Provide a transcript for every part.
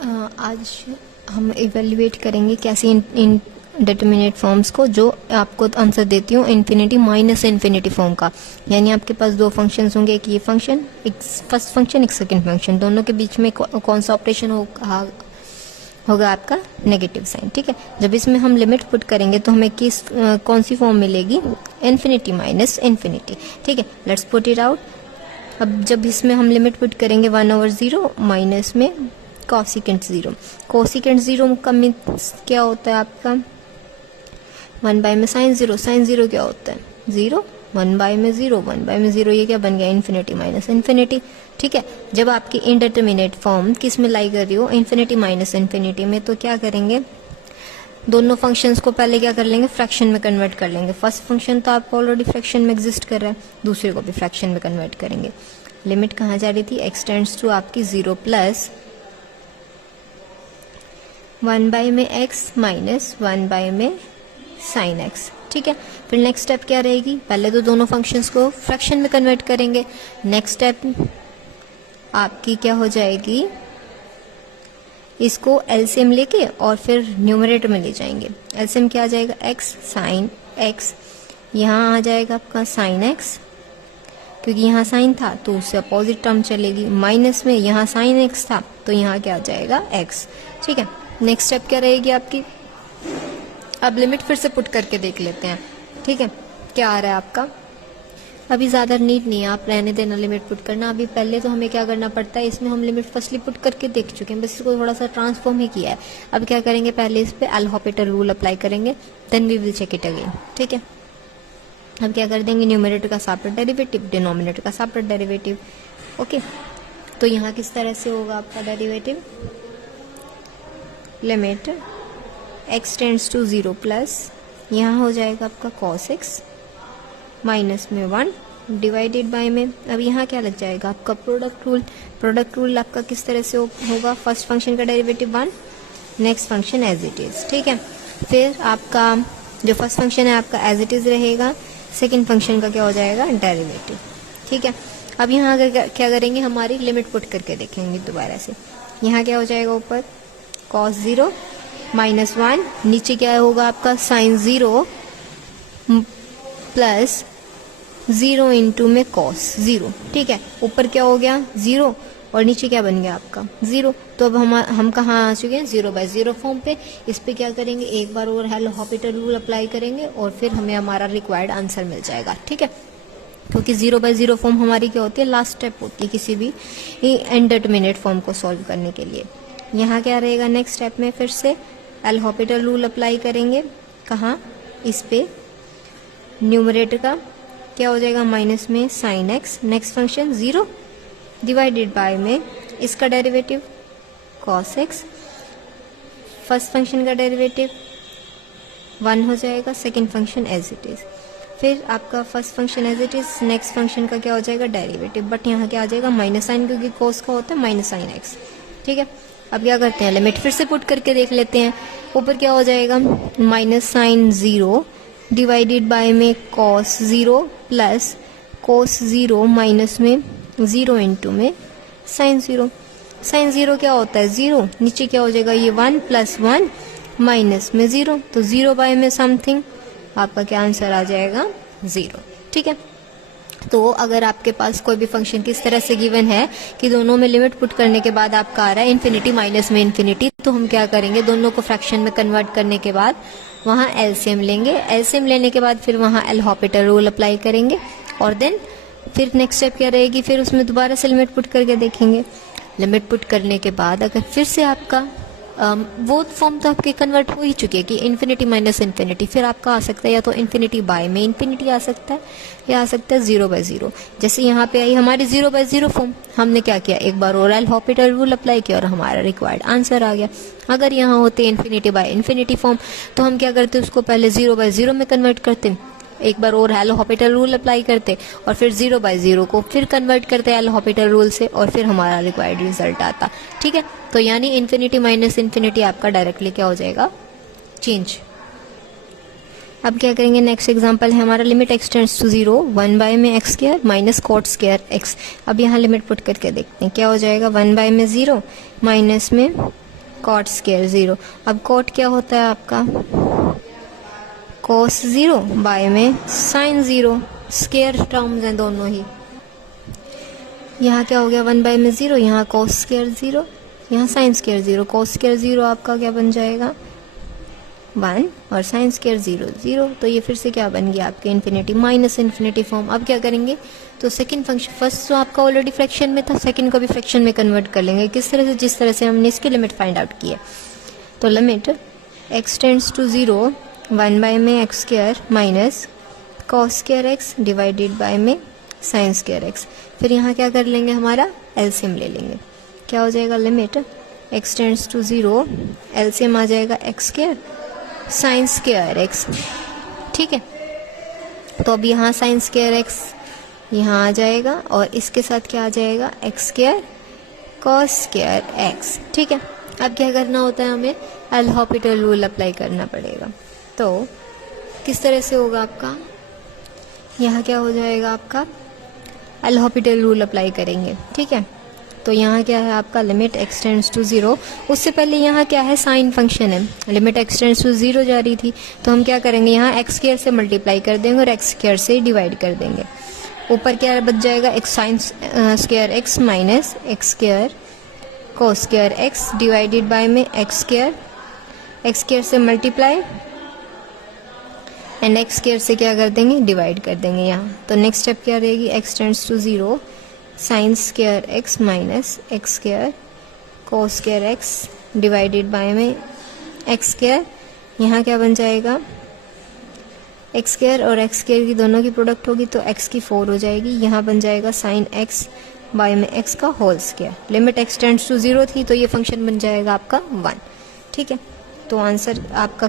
आज हम इवेल्युएट करेंगे कैसे इन डिटरमिनेट फॉर्म्स को, जो आपको आंसर देती हूँ इन्फिनिटी माइनस इन्फिनिटी फॉर्म का। यानी आपके पास दो फंक्शंस होंगे, एक ये फंक्शन, एक फर्स्ट फंक्शन, एक सेकंड फंक्शन, दोनों के बीच में कौन सा ऑपरेशन होगा आपका नेगेटिव साइन। ठीक है, जब इसमें हम लिमिट पुट करेंगे तो हमें किस कौन सी फॉर्म मिलेगी, इन्फिनिटी माइनस इन्फिनिटी। ठीक है, लेट्स पुट इट आउट। अब जब इसमें हम लिमिट पुट करेंगे 1/0 माइनस में कोसिकेंट 0। कोसिकेंट 0 का मीन्स क्या होता है आपका 1 में साइन 0। साइन 0 क्या होता है 0, 1 में 0, 1 में 0, ये क्या बन गया इन्फिनिटी माइनस इन्फिनिटी। ठीक है, जब आपकी इनडिटरमिनेट फॉर्म किस में लाई कर रही हो, इन्फिनिटी माइनस इन्फिनिटी में, तो क्या करेंगे, दोनों फंक्शंस को पहले क्या कर लेंगे, फ्रैक्शन में कन्वर्ट कर लेंगे। फर्स्ट फंक्शन तो आपको ऑलरेडी फ्रैक्शन में एग्जिस्ट कर रहा है, दूसरे को भी फ्रैक्शन में कन्वर्ट करेंगे। लिमिट कहाँ जा रही थी, x टेंड्स टू आपकी 0 प्लस 1 में x माइनस 1 में साइन x। ठीक है, फिर नेक्स्ट स्टेप क्या रहेगी, पहले तो दोनों फंक्शंस को फ्रैक्शन में कन्वर्ट करेंगे। नेक्स्ट स्टेप आपकी क्या हो जाएगी, इसको एलसीएम लेके और फिर न्यूमरेटर में ले जाएंगे। एलसीएम क्या आ जाएगा, x साइन x, यहाँ आ जाएगा आपका साइन x, क्योंकि यहाँ साइन था तो उससे अपोजिट टर्म चलेगी। माइनस में यहाँ साइन x था तो यहाँ क्या आ जाएगा x। ठीक है, नेक्स्ट स्टेप क्या रहेगी आपकी, अब लिमिट फिर से पुट करके देख लेते हैं। ठीक है, क्या आ रहा है आपका, अभी ज़्यादा नीड नहीं है, आप रहने देना लिमिट पुट करना। अभी पहले तो हमें क्या करना पड़ता है, इसमें हम लिमिट फर्स्टली पुट करके देख चुके हैं, बस इसको थोड़ा सा ट्रांसफॉर्म ही किया है। अब क्या करेंगे, पहले इस पे एल हॉपिटल रूल अप्लाई करेंगे, then we will check it again. ठीक है, अब क्या कर देंगे, न्यूमरेटर का सेपरेट डेरिवेटिव, डिनोमिनेटर का सेपरेट डेरिवेटिव। ओके, तो यहाँ किस तरह से होगा आपका derivative, limit x tends to 0 plus, यहाँ हो जाएगा आपका cos x माइनस में 1 डिवाइडेड बाय में, अब यहाँ क्या लग जाएगा आपका प्रोडक्ट रूल। प्रोडक्ट रूल आपका किस तरह से होगा, फर्स्ट फंक्शन का derivative 1, next function as it is. ठीक है, फिर आपका जो फर्स्ट फंक्शन है आपका एज इट इज रहेगा, सेकेंड फंक्शन का क्या हो जाएगा डेरिवेटिव। ठीक है, अब यहाँ अगर क्या करेंगे, हमारी लिमिट पुट करके देखेंगे दोबारा से। यहाँ क्या हो जाएगा, ऊपर cos 0 माइनस 1, नीचे क्या होगा आपका साइन 0 प्लस 0 इंटू में cos 0। ठीक है, ऊपर क्या हो गया 0 और नीचे क्या बन गया आपका 0। तो अब हम कहाँ आ चुके हैं, 0/0 फॉर्म पे। इस पे क्या करेंगे, एक बार और एल हॉपिटल रूल अप्लाई करेंगे और फिर हमें हमारा रिक्वायर्ड आंसर मिल जाएगा। ठीक है, क्योंकि 0/0 फॉर्म हमारी क्या होती है, लास्ट स्टेप होती है किसी भी इनडिटरमिनेट फॉर्म को सॉल्व करने के लिए। यहाँ क्या रहेगा, नेक्स्ट स्टेप में फिर से एल हॉपिटल रूल अप्लाई करेंगे, कहाँ, इस पे न्यूमरेटर का क्या हो जाएगा माइनस में sine x, next function 0 divided by में इसका derivative cos x, first function का डेरिवेटिव 1 हो जाएगा, second function as it is, फिर आपका first function as it is, next function का क्या हो जाएगा डेरिवेटिव, बट यहाँ क्या आ जाएगा माइनस साइन, क्योंकि cos का होता है माइनस साइन x। ठीक है, अब क्या करते हैं, लिमिट फिर से पुट करके देख लेते हैं। ऊपर क्या हो जाएगा, माइनस साइन 0 डिवाइडेड बाय में cos 0 प्लस cos 0 माइनस में 0 इंटू में साइन 0। साइन 0 क्या होता है 0, नीचे क्या हो जाएगा ये 1 प्लस 1 माइनस में 0, तो 0 बाय में समथिंग, आपका क्या आंसर आ जाएगा 0। ठीक है, तो अगर आपके पास कोई भी फंक्शन किस तरह से गिवन है कि दोनों में लिमिट पुट करने के बाद आपका आ रहा है इन्फिनिटी माइनस में इन्फिनिटी, तो हम क्या करेंगे, दोनों को फ्रैक्शन में कन्वर्ट करने के बाद वहाँ एलसीएम लेंगे। एलसीएम लेने के बाद फिर वहाँ एल हॉपिटल रूल अप्लाई करेंगे और देन फिर नेक्स्ट स्टेप क्या रहेगी, फिर उसमें दोबारा से लिमिट पुट करके देखेंगे। लिमिट पुट करने के बाद अगर फिर से आपका वो फॉर्म तो आपके कन्वर्ट हो ही चुकी है कि इन्फिनिटी माइनस इन्फिनिटी, फिर आपका आ सकता है या तो इन्फिनिटी बाय में इन्फिनिटी आ सकता है या आ सकता है 0/0। जैसे यहाँ पे आई हमारी 0/0 फॉर्म, हमने क्या किया, एक बार और एल हॉपिटल रूल अप्लाई किया और हमारा रिक्वायर्ड आंसर आ गया। अगर यहाँ होते इन्फिनिटी बाय इन्फिनिटी फॉर्म तो हम क्या करते, उसको पहले 0/0 में कन्वर्ट करते, एक बार और एल हॉपिटल रूल अप्लाई करते और फिर 0/0 को फिर कन्वर्ट करते एल हॉपिटल रूल से और फिर हमारा रिक्वायर्ड रिजल्ट आता। ठीक है, तो यानी इन्फिनिटी माइनस इन्फिनिटी आपका डायरेक्टली क्या हो जाएगा, चेंज। अब क्या करेंगे, नेक्स्ट एग्जांपल है हमारा, लिमिट x टेंड्स टू 0 1 में x square minus cot square x। अब यहाँ लिमिट पुट करके देखते हैं क्या हो जाएगा, 1 में 0 माइनस में कॉट स्क्वायर 0। अब कॉट क्या होता है आपका, कॉस 0 बाय में साइन 0, स्क्वायर टर्म्स हैं दोनों ही। यहाँ क्या हो गया 1 बाय में 0, यहाँ कॉस स्क्वायर 0, यहाँ साइन स्क्वायर 0। कॉस स्क्वायर 0 आपका क्या बन जाएगा 1 और साइन स्क्वायर 0 0। तो ये फिर से क्या बन गया आपके इन्फिनिटी माइनस इन्फिनिटी फॉर्म। अब क्या करेंगे, तो सेकंड फंक्शन, फर्स्ट तो आपका ऑलरेडी फ्रैक्शन में था, सेकंड को भी फ्रैक्शन में कन्वर्ट कर लेंगे। किस तरह से, जिस तरह से हमने इसकी लिमिट फाइंड आउट की है। तो limit x tends to 0 1 by में x square minus cos square x divided by में साइन स्क्वायर एक्स। फिर यहाँ क्या कर लेंगे, हमारा एलसीएम ले लेंगे। क्या हो जाएगा, limit x tends to 0, LCM आ जाएगा x square sine square x. ठीक है, तो अब यहाँ साइन स्क्वायर एक्स यहाँ आ जाएगा और इसके साथ क्या आ जाएगा x square cos square x. ठीक है, अब क्या करना होता है, हमें एल हॉपिटल रूल अप्लाई करना पड़ेगा। तो किस तरह से होगा आपका, यहाँ क्या हो जाएगा आपका एल हॉपिटल रूल अप्लाई करेंगे। ठीक है, तो यहाँ क्या है आपका लिमिट x टेंड्स टू 0। उससे पहले यहाँ क्या है साइन फंक्शन है, लिमिट x टेंड्स टू 0 जा रही थी, तो हम क्या करेंगे यहाँ एक्स स्क्वायर से मल्टीप्लाई कर देंगे और एक्स स्क्वायर से डिवाइड कर देंगे। ऊपर क्या बच जाएगा x sign square x minus x square cos square x divided by में एक्स स्क्वायर से मल्टीप्लाई एंड एक्स स्क्वायर से क्या कर देंगे डिवाइड कर देंगे यहाँ। तो नेक्स्ट स्टेप क्या रहेगी, x tends to 0 sine square x minus x square cos square x divided by में एक्स स्क्वायर। यहाँ क्या बन जाएगा एक्स स्क्वायर और एक्स स्क्वायर की दोनों की प्रोडक्ट होगी तो x की 4 हो जाएगी। यहाँ बन जाएगा साइन एक्स बाय में x का whole square. Limit x tends to 0 थी तो ये फंक्शन बन जाएगा आपका 1। ठीक है, तो आंसर आपका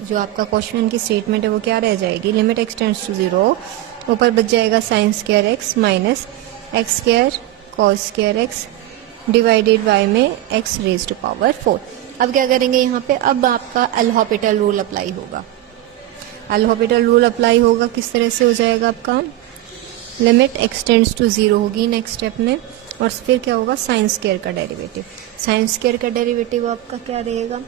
जो आपका क्वेश्चन की स्टेटमेंट है वो क्या रह जाएगी, लिमिट x टेंड्स टू 0, ऊपर बच जाएगा sign square x minus x square cos square x divided by में x रेज टू पावर 4। अब क्या करेंगे यहाँ पे, अब आपका एल हॉपिटल रूल अप्लाई होगा। एल हॉपिटल रूल अप्लाई होगा किस तरह से हो जाएगा आपका, लिमिट x टेंड्स टू 0 होगी नेक्स्ट स्टेप में, और फिर क्या होगा साइन स्क्वायर का डेरिवेटिव। साइन स्क्वायर का डेरिवेटिव आपका क्या रहेगा,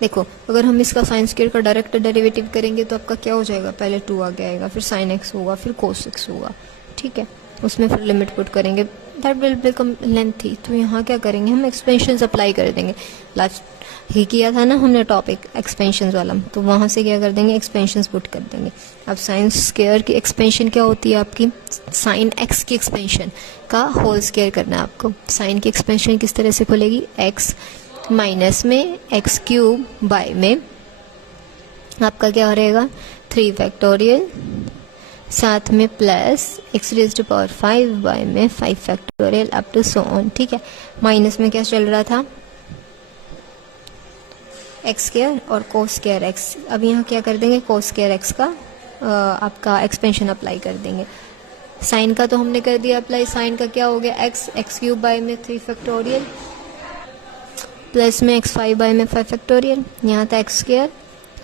देखो अगर हम इसका साइन स्क्वायर का डायरेक्ट डेरिवेटिव करेंगे तो आपका क्या हो जाएगा, पहले 2 आगे आएगा, फिर साइन एक्स होगा, फिर कोस एक्स होगा। ठीक है, उसमें फिर लिमिट पुट करेंगे, दैट विल बिकम लेंथी। तो यहाँ क्या करेंगे, हम एक्सपेंशंस अप्लाई कर देंगे। लास्ट ही किया था ना हमने टॉपिक एक्सपेंशंस वाला, तो वहाँ से क्या कर देंगे एक्सपेंशंस पुट कर देंगे। अब साइन स्क्वायर की एक्सपेंशन क्या होती है आपकी, साइन एक्स की एक्सपेंशन का होल स्क्वायर करना है आपको। साइन की एक्सपेंशन किस तरह से खुलेगी, एक्स माइनस में एक्स क्यूब बाय में आपका क्या रहेगा 3 फैक्टोरियल, साथ में plus x raise to power 5 by में 5 factorial up to so on. ठीक है, माइनस में क्या चल रहा था एक्स स्क्वायर और कोस स्क्वायर एक्स। अब यहाँ क्या कर देंगे कोस स्क्वायर एक्स का आपका एक्सपेंशन अप्लाई कर देंगे। साइन का तो हमने कर दिया अप्लाई, साइन का क्या हो गया एक्स क्यूब बाय में 3 फैक्टोरियल प्लस में x5 बाय में 5 फैक्टोरियल, यहाँ था एक्स स्क्वायर,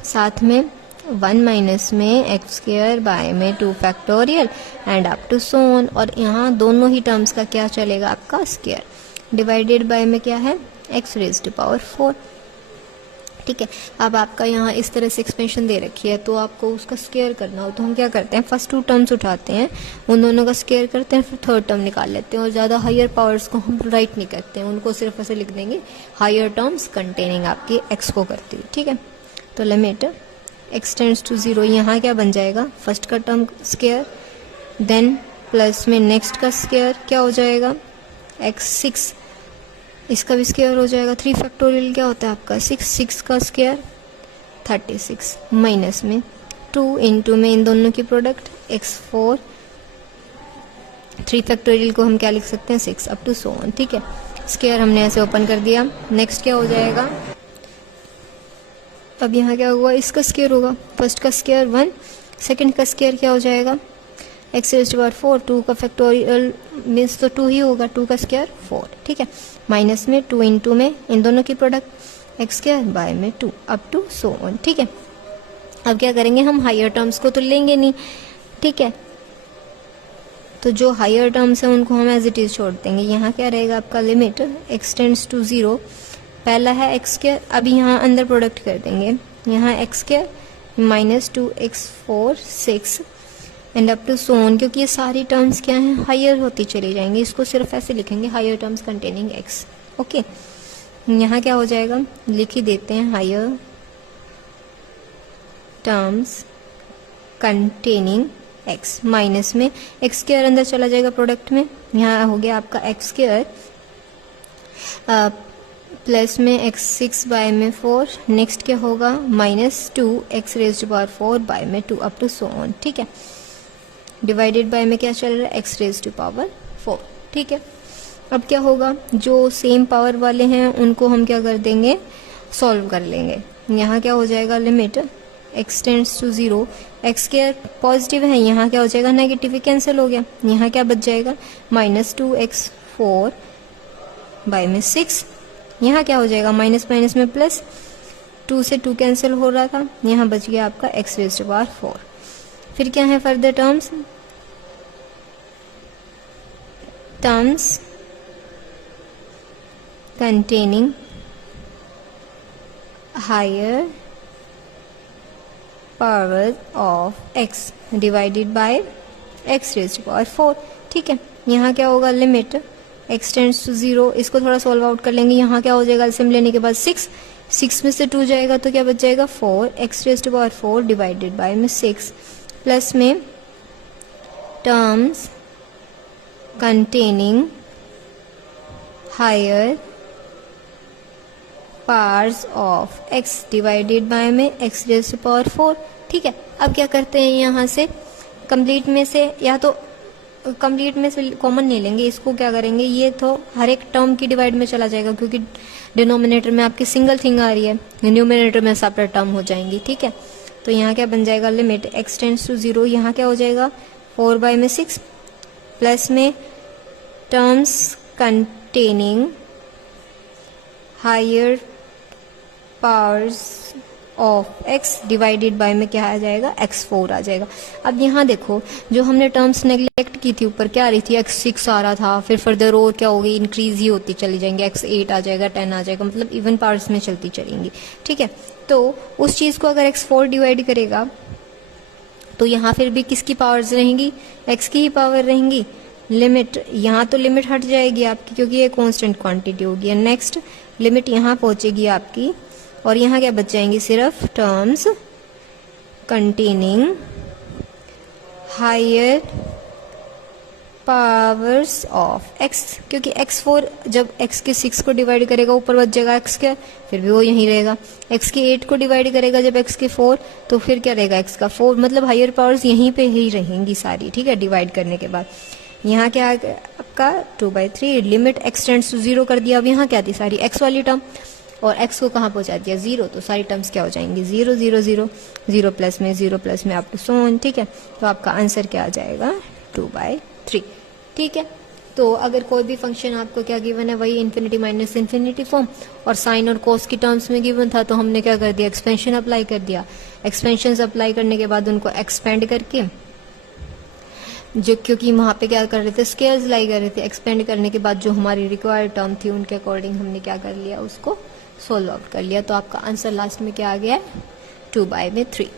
साथ में 1 माइनस में एक्स स्क्वायर बाय में 2 factorial and up to so on. और यहाँ दोनों ही टर्म्स का क्या चलेगा आपका स्क्वायर, डिवाइडेड बाय में क्या है एक्स रेज टू पावर 4। ठीक है, अब आपका यहाँ इस तरह से एक्सपेंशन दे रखी है तो आपको उसका स्क्वायर करना हो तो हम क्या करते हैं, फर्स्ट 2 टर्म्स उठाते हैं, उन दोनों का स्क्वायर करते हैं, फिर थर्ड टर्म निकाल लेते हैं। और ज़्यादा हायर पावर्स को हम राइट नहीं करते हैं, उनको सिर्फ ऐसे लिख देंगे हायर टर्म्स कंटेनिंग आपकी एक्स को करती हुई। ठीक है, तो लिमिट x टेंड्स टू 0, यहाँ क्या बन जाएगा फर्स्ट का टर्म स्क्वायर, देन प्लस में नेक्स्ट का स्क्वायर क्या हो जाएगा x6, इसका भी स्क्वायर हो जाएगा, 3 फैक्टोरियल क्या होता है आपका 6 का स्क्वायर 36 माइनस में 2 इंटू में इन दोनों की प्रोडक्ट x4, 3 फैक्टोरियल को हम क्या लिख सकते हैं 6 अप टू सो ऑन। ठीक है, स्क्वायर हमने ऐसे ओपन कर दिया। नेक्स्ट क्या हो जाएगा, अब यहाँ क्या हुआ इसका स्क्वायर होगा, फर्स्ट का स्क्वायर 1, सेकंड का स्क्वायर क्या हो जाएगा एक्स रेज़ टू पावर 4, 2 का फैक्टोरियल मीन्स तो 2 ही होगा, 2 का स्क्वायर 4। ठीक है, माइनस में 2 इंटू में इन दोनों की प्रोडक्ट एक्स स्क्वायर बाय में 2 अप टू सो ऑन। ठीक है, अब क्या करेंगे हम हायर टर्म्स को तो लेंगे नहीं। ठीक है, तो जो हायर टर्म्स हैं उनको हम एज इट इज छोड़ देंगे। यहाँ क्या रहेगा आपका लिमिट x टेंड्स टू 0, पहला है x स्क्वायर, अभी यहाँ अंदर प्रोडक्ट कर देंगे, यहाँ x square minus 2x4 6 and up to so on, क्योंकि ये सारी टर्म्स क्या हैं हायर होती चली जाएंगी, इसको सिर्फ ऐसे लिखेंगे higher terms containing x। Okay, यहाँ क्या हो जाएगा, लिख ही देते हैं higher terms containing x, minus में x स्क्वायर अंदर चला जाएगा प्रोडक्ट में, यहाँ हो गया आपका x स्क्वायर प्लस में x 6 बाय में 4, नेक्स्ट क्या होगा minus 2 x raise to power 4 by में 2 अप टू सो ऑन। ठीक है, डिवाइडेड बाय में क्या चल रहा है x रेज टू पावर 4। ठीक है, अब क्या होगा, जो सेम पावर वाले हैं उनको हम क्या कर देंगे, सॉल्व कर लेंगे। यहाँ क्या हो जाएगा limit x tends to 0, x square positive है, यहाँ क्या हो जाएगा नेगेटिव, कैंसिल हो गया, यहाँ क्या बच जाएगा माइनस 2x4 बाय में 6, यहाँ क्या हो जाएगा माइनस माइनस में प्लस, 2 से 2 कैंसिल हो रहा था, यहाँ बच गया आपका x रेज टू पावर 4। फिर क्या है further terms, terms containing higher power of x divided by x raise to power 4। ठीक है, यहाँ क्या होगा लिमिट x टेंड्स टू 0, इसको थोड़ा सॉल्व आउट कर लेंगे, यहाँ क्या हो जाएगा एलसीएम लेने के बाद 6 में से 2 जाएगा तो क्या बच जाएगा 4 x raise to power 4 divided by में 6 प्लस में terms containing higher powers of x divided by में x रेज टू पावर 4। ठीक है, अब क्या करते हैं, यहाँ से कंप्लीट में से या तो कंप्लीट में से कॉमन नहीं लेंगे, इसको क्या करेंगे, ये तो हर एक टर्म की डिवाइड में चला जाएगा क्योंकि डिनोमिनेटर में आपकी सिंगल थिंग आ रही है, न्यूमिनेटर में सेपरेट टर्म हो जाएंगी। ठीक है, तो यहाँ क्या बन जाएगा लिमिट x टेंड्स टू 0, यहाँ क्या हो जाएगा 4 बाय में 6 प्लस में terms containing higher powers of x divided by में क्या आ जाएगा x4 आ जाएगा। अब यहाँ देखो जो हमने टर्म्स नेग्लेक्ट की थी, ऊपर क्या आ रही थी x6 आ रहा था, फिर फर्दर और क्या होगी इंक्रीज ही होती चली जाएंगी, x8 आ जाएगा, 10 आ जाएगा, मतलब इवन पार्ट्स में चलती चलेंगी। ठीक है, तो उस चीज को अगर x4 डिवाइड करेगा तो यहाँ फिर भी किसकी पावर्स रहेंगी, x की ही पावर रहेंगी। लिमिट यहाँ तो लिमिट हट जाएगी आपकी क्योंकि ये कांस्टेंट क्वांटिटी होगी, नेक्स्ट लिमिट यहाँ पहुंचेगी आपकी और यहाँ क्या बच जाएंगी सिर्फ terms containing higher powers of x, क्योंकि x4 जब x के 6 को डिवाइड करेगा ऊपर बच जाएगा x का, फिर भी वो यहीं रहेगा, x के 8 को डिवाइड करेगा जब x के 4 तो फिर क्या रहेगा x का 4, मतलब हायर पावर्स यहीं पे ही रहेंगी सारी। ठीक है, डिवाइड करने के बाद यहाँ क्या आ गया आपका 2/3, लिमिट x टेंड्स टू 0 कर दिया। अब यहाँ क्या थी सारी x वाली टर्म और x को कहाँ पहुंचा दिया 0, तो सारी टर्म्स क्या हो जाएंगी 0 0 0 0 प्लस में अप टू सो ऑन। ठीक है, तो आपका आंसर क्या आ जाएगा 2/3। ठीक है, तो अगर कोई भी फंक्शन आपको क्या गिवन है वही इन्फिनिटी माइनस इन्फिनिटी फॉर्म और साइन और कोस की टर्म्स में गिवन था, तो हमने क्या कर दिया एक्सपेंशन अप्लाई कर दिया। एक्सपेंशन अप्लाई करने के बाद उनको एक्सपेंड करके जो, क्योंकि वहां पे क्या कर रहे थे स्केयर्स लाई कर रहे थे, एक्सपेंड करने के बाद जो हमारी रिक्वायर्ड टर्म थी उनके अकॉर्डिंग हमने क्या कर लिया उसको सोल्व आउट कर लिया। तो आपका आंसर लास्ट में क्या आ गया 2/3।